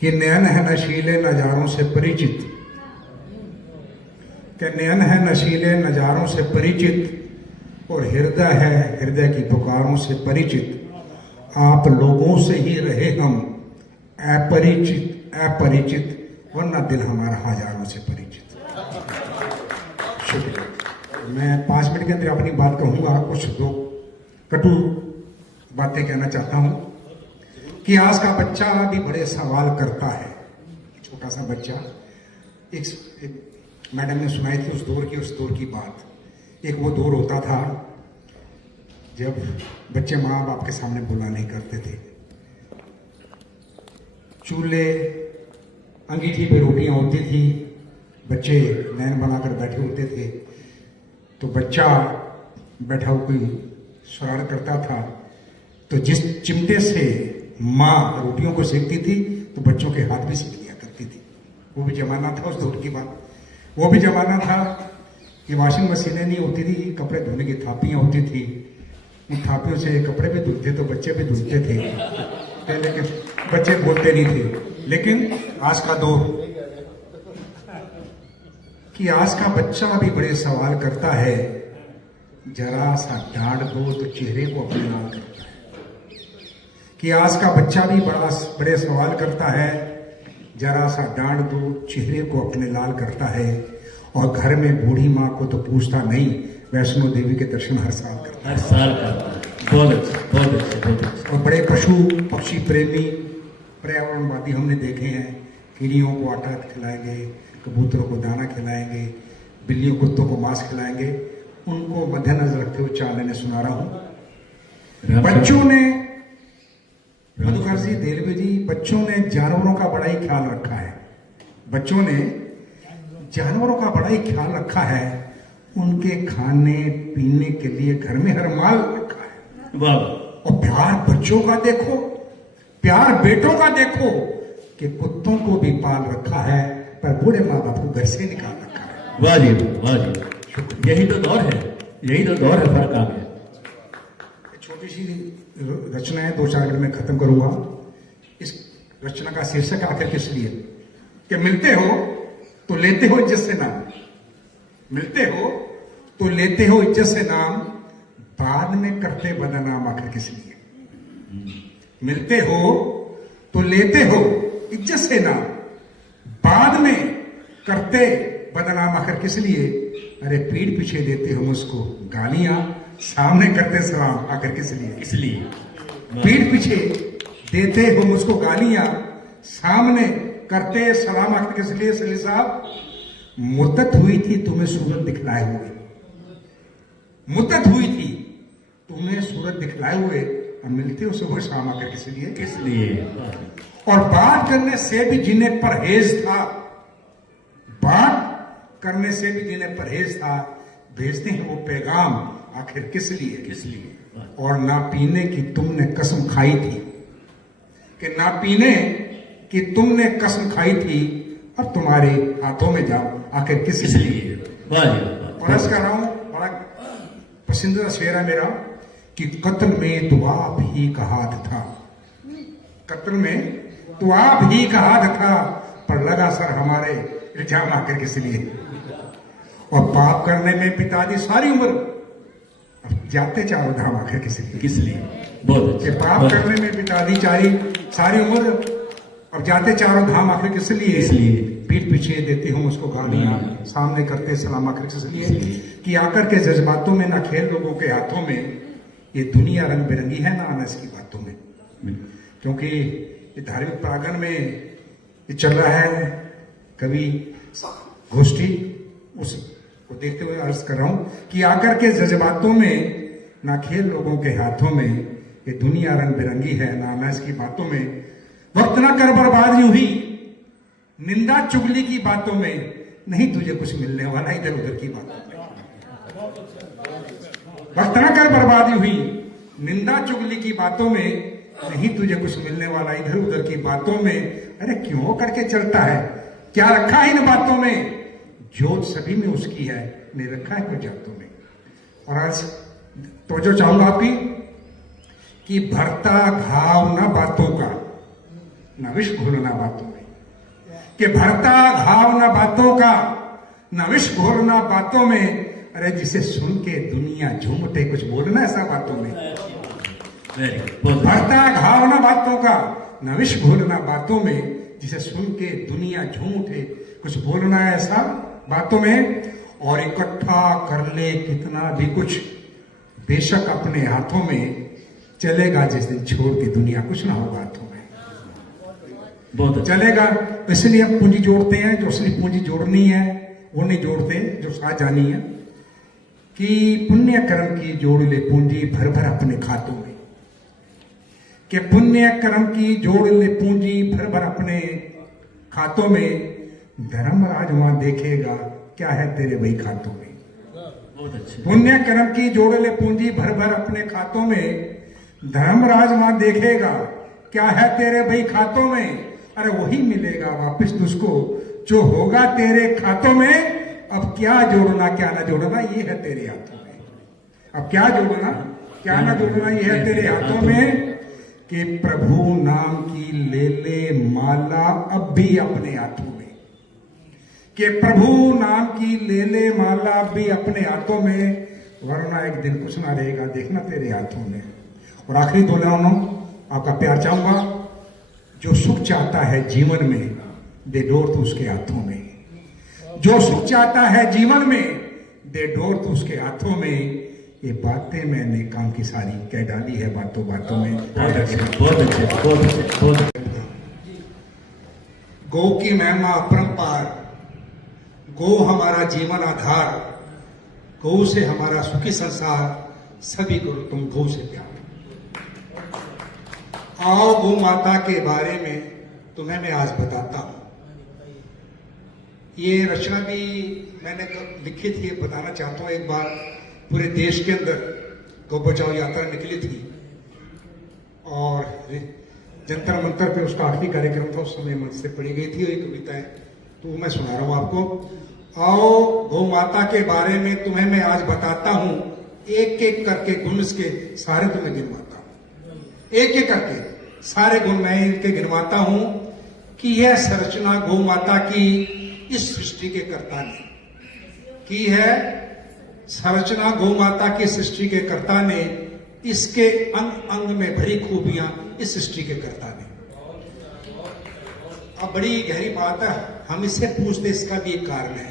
कि नयन है नशीले नजारों से परिचित, कि नयन है नशीले नजारों से परिचित और हृदय है हृदय की पुकारों से परिचित। आप लोगों से ही रहे हम अपरिचित अपरिचित, वरना दिल हमारा हजारों से परिचित। शुक्रिया। मैं 5 मिनट के अंदर अपनी बात कहूंगा। कुछ दो कटु बातें कहना चाहता हूं कि आज का बच्चा भी बड़े सवाल करता है। छोटा सा बच्चा, एक मैडम ने सुनाई थी उस दौर की बात। एक वो दौर होता था जब बच्चे माँ बाप के सामने बोला नहीं करते थे। चूल्हे अंगीठी पे रोटियां होती थी, बच्चे नैन बनाकर बैठे होते थे, तो बच्चा बैठा हुआ कोई शरारत करता था तो जिस चिमटे से माँ रोटियों को सेकती थी तो बच्चों के हाथ भी सेक लिया करती थी। वो भी जमाना था उस दौर की बात। वो भी जमाना था कि वॉशिंग मशीनें नहीं होती थी, कपड़े धोने की थापियां होती थी। उन थापियों से कपड़े भी धुलते तो बच्चे भी धुलते थे, लेकिन बच्चे बोलते नहीं थे। लेकिन आज का दौर कि आज का बच्चा भी बड़े सवाल करता है, जरा सा डांट दो तो चेहरे को अपने लाल करता है। कि आज का बच्चा भी बड़े सवाल करता है, जरा सा डांट दो चेहरे को अपने लाल करता है। और घर में बूढ़ी माँ को तो पूछता नहीं, वैष्णो देवी के दर्शन हर साल करता है। हर साल करता है। बहुत अच्छा, बहुत अच्छा, बहुत अच्छा। और बड़े पशु पक्षी प्रेमी पर्यावरणवादी हमने देखे हैं, चिड़ियों को आटा खिलाएंगे, कबूतरों को दाना खिलाएंगे, बिल्लियों कुत्तों को मांस खिलाएंगे। उनको मद्देनजर रखते हुए 4 लाइनें सुना रहा हूं। बच्चों ने, मधुकर जी, देलवी जी, बच्चों ने जानवरों का बड़ा ही ख्याल रखा है। बच्चों ने जानवरों का बड़ा ही ख्याल रखा है। उनके खाने पीने के लिए घर में हर माल रखा है। वाह। और प्यार बच्चों का देखो, प्यार बेटों का देखो कि कुत्तों को भी पाल रखा है, पर बूढ़े माँ बाप को घर से निकाल रखा है। वाह जी, वाह जी। यही तो दौर है, यही तो दौर है। फर्क आ गया। छोटी सी रचना है, 2-4 मिनट में खत्म करूंगा। इस रचना का शीर्षक आखिर किस लिए कि मिलते हो तो लेते हो इज्जत से नाम, मिलते हो तो लेते हो इज्जत से नाम, बाद में करते बदनाम आखिर किस लिए। मिलते हो तो लेते हो इज्जत से नाम, बाद में करते बदनाम आखिर किस लिए। अरे पीठ पीछे देते हो मुझको गालियां, सामने करते सलाम आखिर किस लिए। इसलिए पीठ पीछे देते हो मुझको गालियां, सामने करते सलाम आखिर किस लिए। सली साहब, मुद्दत हुई थी तुम्हें सूरत दिखलाए हुए, मुद्दत हुई थी तुम्हें सूरत दिखलाए हुए, अब मिलते हो सुबह शाम आकर किस लिए। किस लिए। और बात करने से भी जिन्हें परहेज था, बात करने से भी जिन्हें परहेज था, भेजते हैं वो पैगाम आखिर किस लिए। किस लिए। और ना पीने की तुमने कसम खाई थी, कि ना पीने की तुमने कसम खाई थी, अब तुम्हारे हाथों में जाओ आखिर किस लिए। वाह जी। और अर्ज कर रहा हूं, बड़ा पसंदीदा शेर है मेरा कि कत्ल में तो आप ही का हाथ था, कत्ल में तो आप ही का हाथ था, पर लगा सर हमारे इल्जाम आखिर किस लिए। और पाप करने में बिता दी सारी उम्र, अब जाते चारों धाम आखिर किस लिए। किस लिए। बहुत अच्छा। पाप करने में बिता दी सारी उम्र, अब जाते चारों धाम आखिर किस लिए। इसलिए पीठ पीछे देते हो मुझको गालियां, सामने करते सलाम आखिर किस लिए। कि आकर के जज्बातों में ना खेल लोगों के हाथों में, ये दुनिया रंग बिरंगी है ना आना इसकी बातों में। क्योंकि ये धार्मिक प्रांगण में ये चल रहा है कवि गोष्ठी, उसको देखते हुए अर्ज कर रहा हूं कि आकर के जज्बातों में ना खेल लोगों के हाथों में, ये दुनिया रंग बिरंगी है ना आना इसकी बातों में। वक्त ना कर बर्बाद यूं ही निंदा चुगली की बातों में, नहीं तुझे कुछ मिलने वाला इधर उधर की बातों में। वक्त ना कर बर्बादी हुई निंदा चुगली की बातों में, नहीं तुझे कुछ मिलने वाला इधर उधर की बातों में। अरे क्यों करके चलता है, क्या रखा है इन बातों में, जोत सभी में उसकी है, नहीं रखा है कुछ जातों में। और आज तो जो चाहूंगा आपकी कि भरता घाव ना बातों का, न विष घोलना बातों में, कि भरता घाव न बातों का, न विष घोलना बातों में। अरे जिसे सुन के दुनिया झूम उठे, कुछ बोलना ऐसा बातों में। भरता घाव न बातों का, न विष घोलना बातों में, जिसे सुन के दुनिया झूम उठे, कुछ बोलना ऐसा बातों में। और इकट्ठा कर ले कितना भी कुछ, बेशक अपने हाथों में, चलेगा जिस दिन छोड़ के दुनिया, कुछ ना होगा हाथों में, बहुत चलेगा। इसलिए हम पूंजी जोड़ते हैं, जो असली पूंजी जोड़नी है वो नहीं जोड़ते, जो साथ जानी है कि पुण्य कर्म की जोड़ ले पूंजी भर भर अपने खातों में, कि पुण्य कर्म की जोड़ ले पूंजी भर भर अपने खातों में। धर्मराज वहां देखेगा क्या है तेरे वही खातों में। बहुत अच्छे। पुण्य कर्म की जोड़ ले पूंजी भर भर अपने खातों में, धर्मराज वहां देखेगा क्या है तेरे भाई खातों में। अरे वही मिलेगा वापस तुझको जो होगा तेरे खातों में। अब क्या जोड़ना क्या ना जोड़ना ये है तेरे हाथों में। अब क्या जोड़ना क्या ना जोड़ना ये है तेरे हाथों में। कि प्रभु नाम की ले ले माला अब भी अपने हाथों में, कि प्रभु नाम की ले ले माला अब भी अपने हाथों में, वरना एक दिन कुछ ना रहेगा देखना तेरे हाथों में। और आखिरी दो लाइनों आपका प्यार चाहूंगा। जो सुख चाहता है जीवन में, दे डोर तो उसके हाथों में। जो सुख चाहता है जीवन में, दे डोर तो उसके हाथों में। ये बातें मैंने काम की सारी कह डाली है बातों बातों में। बहुत अच्छे, बहुत अच्छे, बहुत अच्छे, बहुत अच्छे। गौ की महिमा अपरंपार, गौ हमारा जीवन आधार, गौ से हमारा सुखी संसार, सभी करो तुम गौ से प्यार। आओ गौ माता के बारे में तुम्हें मैं आज बताता हूं। ये रचना भी मैंने लिखी थी, बताना चाहता हूं। एक बार पूरे देश के अंदर गौ बचाओ यात्रा निकली थी और जंतर मंतर पे उसका आखिरी कार्यक्रम था। उस समय मन से पढ़ी गई थी ये कविताएं, तो मैं सुना रहा हूं आपको। आओ गौ माता के बारे में तुम्हें मैं आज बताता हूं, एक एक करके गुण इसके सारे तुम्हें गिनवाता हूं। एक एक करके सारे गुण मैं इनके गिनवाता हूं कि यह संरचना गौ माता की इस सृष्टि के कर्ता ने की है। संरचना गौ माता की सृष्टि के कर्ता ने, इसके अंग अंग में भरी खूबियां इस सृष्टि के कर्ता ने। अब बड़ी गहरी बात है, हम इससे पूछते इसका भी एक कारण है।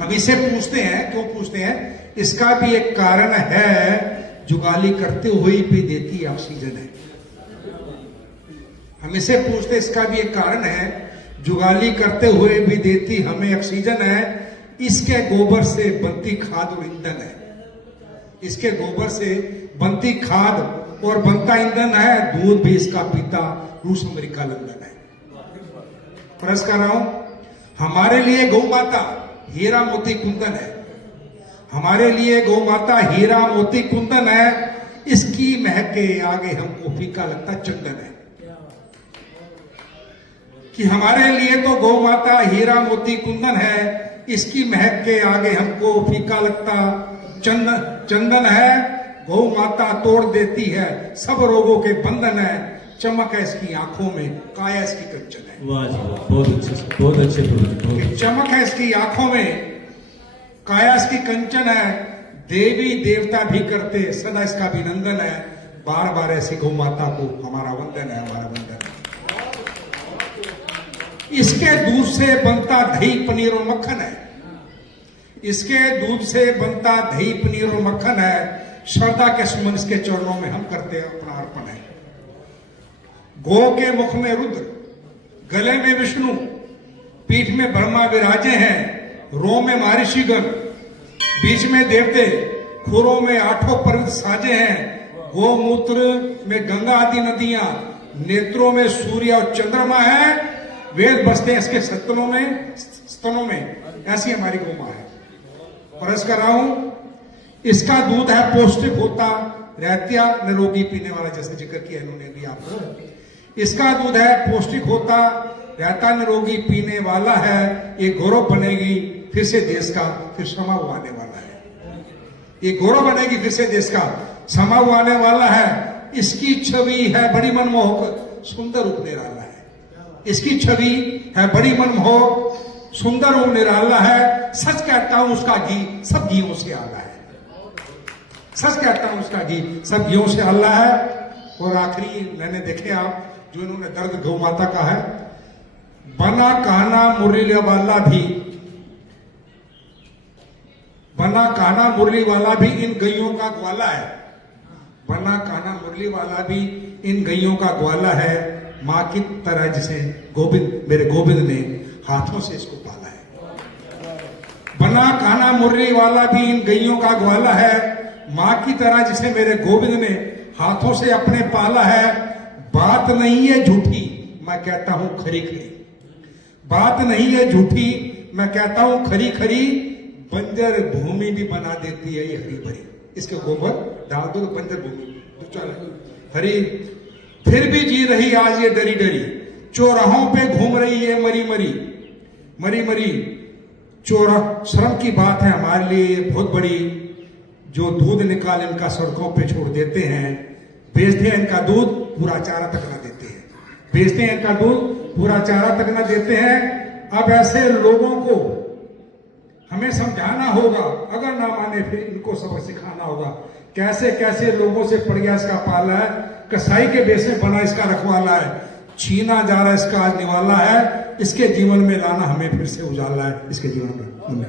हम इसे पूछते हैं, क्यों पूछते हैं? इसका भी एक कारण है, जुगाली करते हुए भी देती ऑक्सीजन है। हम इसे पूछते इसका भी एक कारण है, जुगाली करते हुए भी देती हमें ऑक्सीजन है। इसके गोबर से बनती खाद और ईंधन है। इसके गोबर से बनती खाद और बनता ईंधन है। दूध भी इसका पीता रूस अमेरिका लंदन है। प्रश्न कर रहा हूं, हमारे लिए गौ माता हीरा मोती कुंदन है। हमारे लिए गौ माता हीरा मोती कुंदन है। इसकी महक के आगे हमको फीका लगता चंदन है। कि हमारे लिए तो गौ माता हीरा मोती कुंदन है, इसकी महक के आगे हमको फीका लगता चंदन है। गौ माता तोड़ देती है सब रोगों के बंधन है। चमक है इसकी आंखों में, काया इसकी कंचन है। वाह जी, बहुत अच्छे, बहुत अच्छे, बहुत अच्छे। चमक है इसकी आंखों में, काया इसकी कंचन है। देवी देवता भी करते सदा इसका अभिनंदन है। बार बार ऐसी गौ माता को हमारा वंदन है, हमारा वंदन है। इसके दूध से बनता दही पनीर और मक्खन है। इसके दूध से बनता दही पनीर और मक्खन है। श्रद्धा के सुमन इसके चरणों में हम करते हैं अपना अर्पण है। गौ के मुख में रुद्र, गले में विष्णु, पीठ में ब्रह्मा विराजे हैं। रोम में महर्षिगण, बीच में देवते, खुरों में आठों पर्वत साजे हैं। गोमूत्र में गंगा आदि नदियां, नेत्रों में सूर्य और चंद्रमा है। वेद बसते हैं इसके स्तनों में। ऐसी हमारी गौ मां है। परस कर रहा हूं, इसका दूध है पौष्टिक होता, रहत्या निरोगी पीने वाला, जैसे जिक्र किया इन्होंने भी आपको। इसका दूध है पौष्टिक होता, रहता निरोगी पीने वाला है। ये गौरव बनेगी फिर से देश का, फिर समा आने वाला है। ये गौरव बनेगी फिर से देश का, समा आने वाला है। इसकी छवि है बड़ी मनमोहक, सुंदर रूप निराला है। इसकी छवि है बड़ी मनमोहक, सुंदर और निराला है। सच कहता हूं उसका घी सब घियों से आला है। सच कहता हूं उसका घी सब घियों से आला है। और आखिरी मैंने देखे आप जो इन्होंने दर्द गौ माता का है, बना काना मुरली वाला भी, बना काना मुरली वाला भी इन गैयों का ग्वाला है। बना काना मुरली वाला भी इन गैयों का ग्वाला है। मां की तरह जिसे गोविंद मेरे गोविंद ने हाथों से इसको पाला है। बना काना मुरली वाला भी इन गैयों का ग्वाला है। मां की तरह जिसे मेरे गोविंद ने हाथों से अपने पाला है। बात नहीं है झूठी, मैं कहता हूं खरी खरी। बात नहीं है झूठी, मैं कहता हूं खरी खरी। बंजर भूमि भी बना देती है ये हरी भरी। इसके गोबर डाल दो तो बंजर भूमि तो चल हरी। फिर भी जी रही आज ये डरी डरी, चौराहों पे घूम रही है मरी मरी, मरी मरी। चौरा शर्म की बात है हमारे लिए बहुत बड़ी, जो दूध निकाल इनका सड़कों पे छोड़ देते हैं। बेचते हैं इनका दूध, पूरा चारा तक ना देते हैं। बेचते हैं इनका दूध, पूरा चारा तक ना देते हैं। अब ऐसे लोगों को हमें समझाना होगा, अगर ना माने फिर इनको सबक सिखाना होगा। कैसे कैसे लोगों से पड़ गया इसका पाला है, कसाई के बेस में बना इसका रखवाला है। छीना जा रहा इसका आज निवाला है। इसके जीवन में लाना हमें फिर से उजाला है, इसके जीवन में।